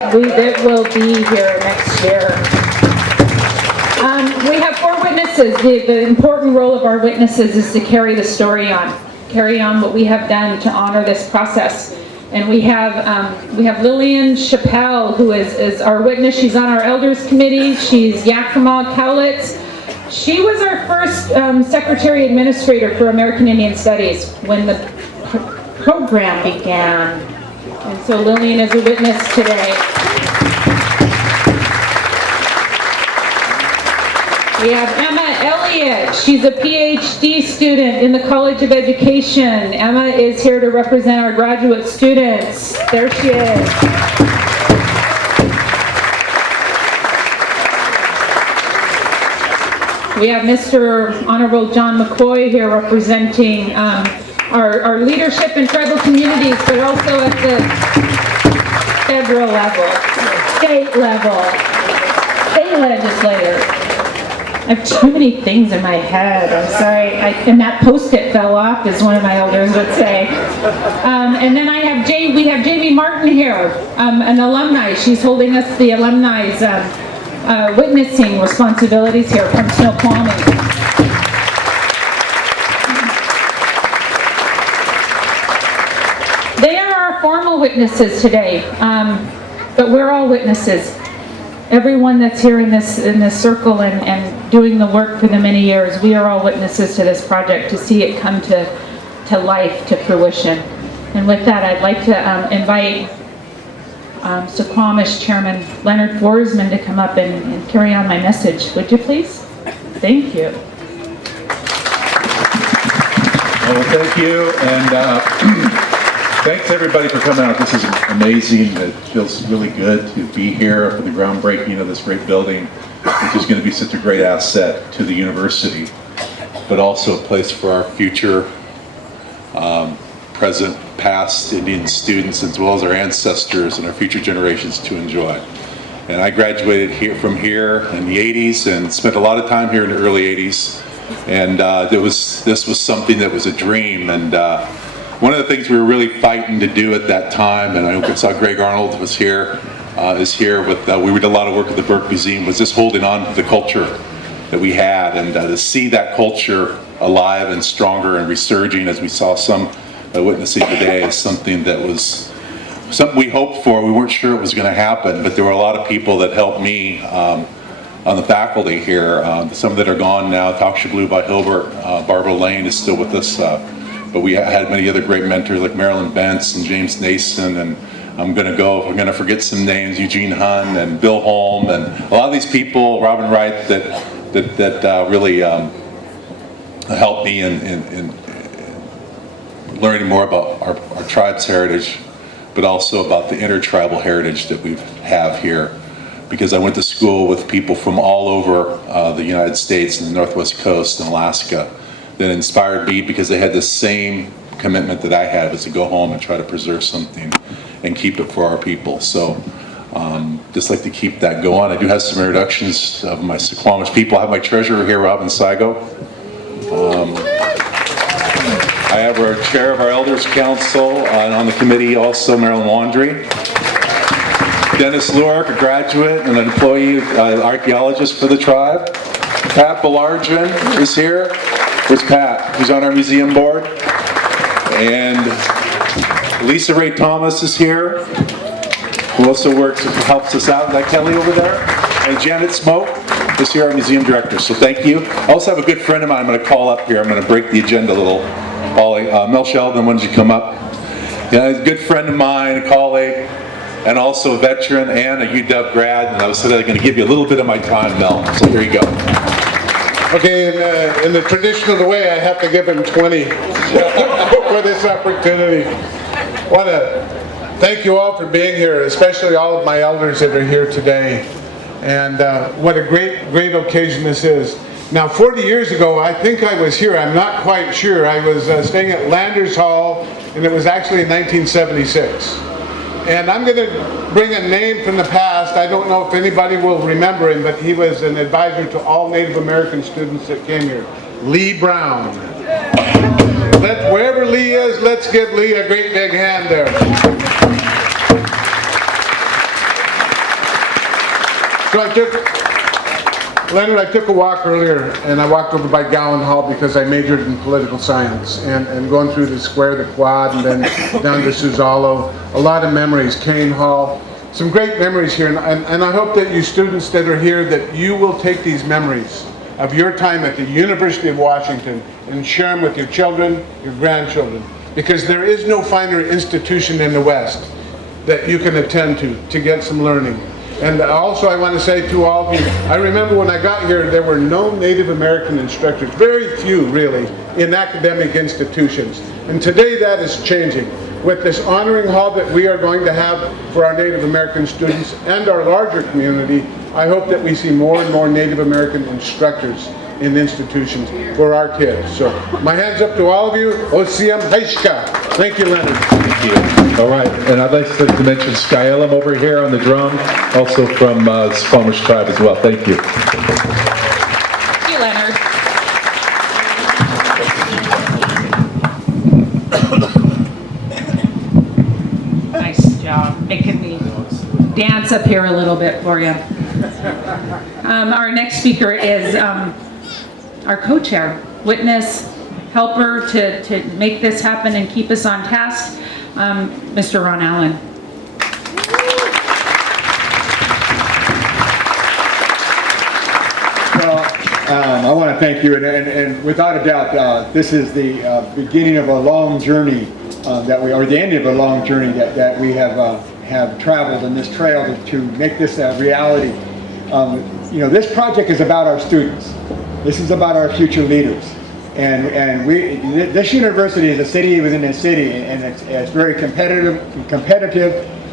that will be here next year. We have 4 witnesses. The important role of our witnesses is to carry the story on, carry on what we have done to honor this process. And we have Lillian Chappelle, who is our witness. She's on our Elders Committee. She's Yakima Cowlitz. She was our first Secretary Administrator for American Indian Studies when the program began. And so Lillian is a witness today. We have Emma Elliott. She's a PhD student in the College of Education. Emma is here to represent our graduate students. There she is. We have Mr. Honorable John McCoy here representing our leadership in tribal communities, but also at the federal level, state level, state legislator. I have too many things in my head. I'm sorry. And that Post-it fell off, as one of my elders would say. And then we have Jamie Martin here, an alumni. She's holding us the alumni's witnessing responsibilities here from Snoqualmie. They are our formal witnesses today, but we're all witnesses. Everyone that's here in this circle and doing the work for the many years, we are all witnesses to this project, to see it come to life, to fruition. And with that, I'd like to invite Suquamish Chairman Leonard Forsman to come up and carry on my message. Would you please? Thank you. Well, thank you, and thanks everybody for coming out. This is amazing. It feels really good to be here for the groundbreaking of this great building, which is going to be such a great asset to the university, but also a place for our future, present, past Indian students, as well as our ancestors and our future generations to enjoy. And I graduated from here in the 80s and spent a lot of time here in the early 80s. And this was something that was a dream. And one of the things we were really fighting to do at that time, and I saw Greg Arnold is here with, we did a lot of work at the Burke Museum, was just holding on to the culture that we had, and to see that culture alive and stronger and resurging, as we saw some witnessing today, is something that was something we hoped for. We weren't sure it was going to happen, but there were a lot of people that helped me on the faculty here. Some that are gone now. Taksha Blue by Hilbert, Barbara Lane is still with us, but we had many other great mentors like Marilyn Bentz and James Nason, and I'm going to forget some names, Eugene Hunn and Bill Holm, and a lot of these people, Robin Wright, that really helped me in learning more about our tribe's heritage, but also about the intertribal heritage that we have here. Because I went to school with people from all over the United States and the Northwest Coast and Alaska that inspired me, because they had the same commitment that I had, was to go home and try to preserve something and keep it for our people. So just like to keep that going. I do have some introductions of my Suquamish people. I have my treasurer here, Robin Saigo. I have our chair of our Elders Council, and on the committee also Marilyn Wandry. Dennis Luark, a graduate and an employee, archaeologist for the tribe. Pat Belargin is here. Where's Pat? Who's on our museum board. And Lisa Ray Thomas is here, who also helps us out. Is that Kelly over there? And Janet Smoke is here, our museum director. So thank you. I also have a good friend of mine I'm going to call up here. I'm going to break the agenda a little. Mel Sheldon, why don't you come up? Yeah, a good friend of mine, a colleague, and also a veteran and a UW grad. And I was going to give you a little bit of my time, Mel. So here you go. Okay, in the tradition of the way, I have to give him 20 for this opportunity. I want to thank you all for being here, especially all of my elders that are here today. And what a great occasion this is. Now, 40 years ago, I think I was here. I'm not quite sure. I was staying at Landers Hall, and it was actually in 1976. And I'm going to bring a name from the past. I don't know if anybody will remember him, but he was an advisor to all Native American students that came here. Lee Brown. Wherever Lee is, let's give Lee a great big hand there. So Leonard, I took a walk earlier, and I walked over by Gowan Hall because I majored in political science, and going through the square, the quad, and then down to Suzalo, a lot of memories, Kane Hall, some great memories here, and I hope that you students that are here, that you will take these memories of your time at the University of Washington and share them with your children, your grandchildren, because there is no finer institution in the West that you can attend to get some learning. And also I want to say to all of you, I remember when I got here, there were no Native American instructors, very few really, in academic institutions. And today that is changing. With this honoring hall that we are going to have for our Native American students and our larger community, I hope that we see more and more Native American instructors in institutions for our kids. So my hands up to all of you. Osiem Haishka. Thank you, Leonard. Thank you. All right, and I'd like to mention Skyelum over here on the drum, also from Squamish Tribe as well. Thank you. Thank you, Leonard. Nice job making me dance up here a little bit for you. Our next speaker is our co-chair, witness, helper to make this happen and keep us on task, Mr. Ron Allen. Well, I want to thank you, and without a doubt, this is the beginning of a long journey or the end of a long journey that we have traveled in this trail to make this a reality. You know, this project is about our students. This is about our future leaders. And this university is a city within a city, and it's very competitive,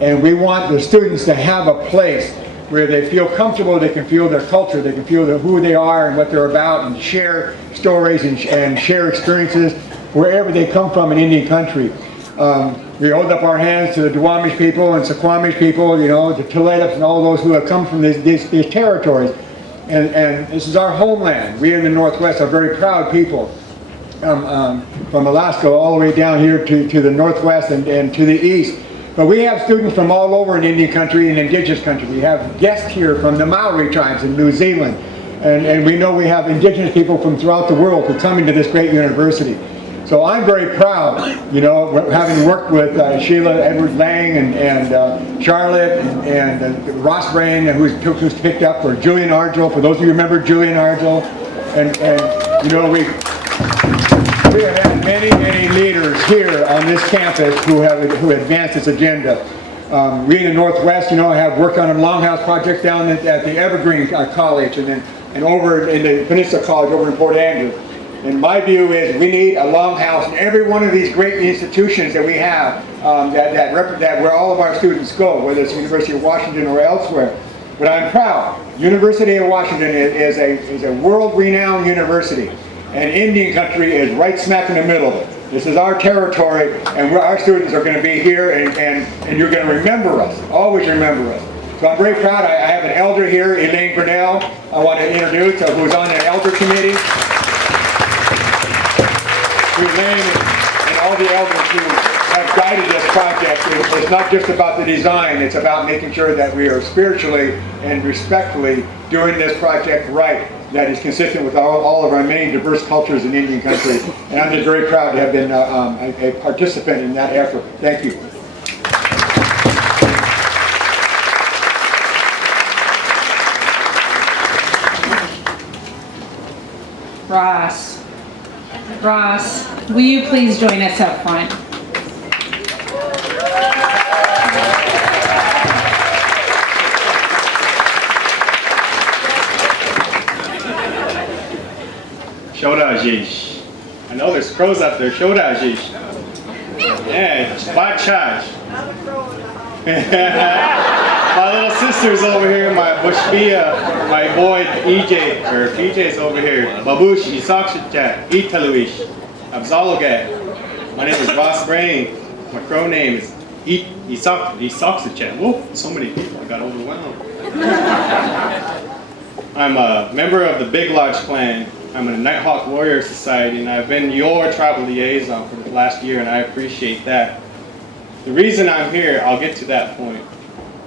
and we want the students to have a place where they feel comfortable, they can feel their culture, they can feel who they are and what they're about, and share stories and share experiences wherever they come from in Indian country. We hold up our hands to the Duwamish people and Suquamish people, you know, the Tulalip and all those who have come from these territories. And this is our homeland. We in the Northwest are very proud people. From Alaska all the way down here to the Northwest and to the East. But we have students from all over in Indian country and Indigenous country. We have guests here from the Maori tribes in New Zealand. And we know we have Indigenous people from throughout the world who come into this great university. So I'm very proud, you know, having worked with Sheila Edwards Lang and Charlotte and Ross Brain, who's picked up, for Julian Argel, for those of you who remember Julian Argel. And you know, we have had many leaders here on this campus who advanced this agenda. We in the Northwest, you know, have worked on a Longhouse project down at the Evergreen College, and over in the Peninsula College over in Port Andrew. And my view is we need a Longhouse in every one of these great institutions that we have, that where all of our students go, whether it's University of Washington or elsewhere. But I'm proud. University of Washington is a world-renowned university, and Indian country is right smack in the middle. This is our territory, and our students are going to be here, and you're going to remember us, always remember us. So I'm very proud. I have an elder here, Elaine Grinnell, I want to introduce, who's on the elder committee. Elaine and all the elders who have guided this project. It's not just about the design, it's about making sure that we are spiritually and respectfully doing this project right, that is consistent with all of our many diverse cultures in Indian country. And I'm just very proud to have been a participant in that effort. Thank you. Ross, will you please join us up front? Shoda Ajish. I know there's crows up there. Shoda Ajish. Yeah, Black Charge. My little sister's over here, my Bushbia, my boy EJ, or PJ's over here. Babush, Isakshichat, Italuish, Abzalogat. My name is Ross Brain. My crow name is Isakshichat. Whoa, so many people, I got overwhelmed. I'm a member of the Big Lodge clan. I'm in the Nighthawk Warrior Society, and I've been your tribal liaison for the last year, and I appreciate that. The reason I'm here, I'll get to that point.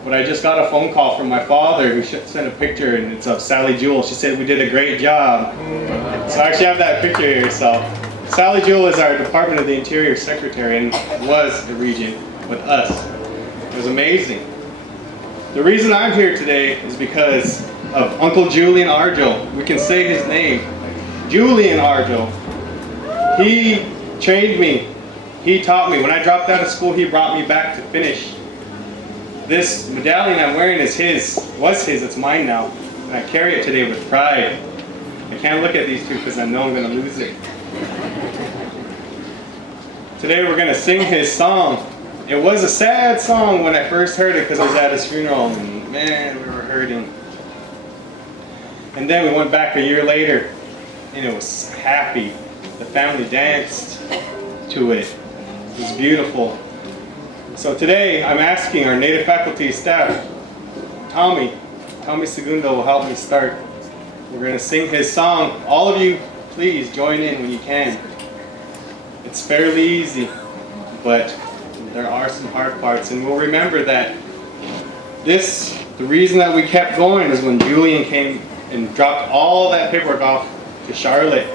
But I just got a phone call from my father who sent a picture, and it's of Sally Jewell. She said we did a great job. So I actually have that picture here. So Sally Jewell is our Department of the Interior Secretary and was the regent with us. It was amazing. The reason I'm here today is because of Uncle Julian Arjo. We can say his name. Julian Arjo. He trained me. He taught me. When I dropped out of school, he brought me back to finish. This medallion I'm wearing is his, was his, it's mine now. And I carry it today with pride. I can't look at these two because I know I'm going to lose it. Today we're going to sing his song. It was a sad song when I first heard it because I was at his funeral and man, we were hurting. And then we went back a year later and it was happy. The family danced to it. It was beautiful. So today I'm asking our Native faculty staff, Tommy Segundo will help me start. We're going to sing his song. All of you, please join in when you can. It's fairly easy, but there are some hard parts, and we'll remember that the reason that we kept going is when Julian came and dropped all that paperwork off to Charlotte.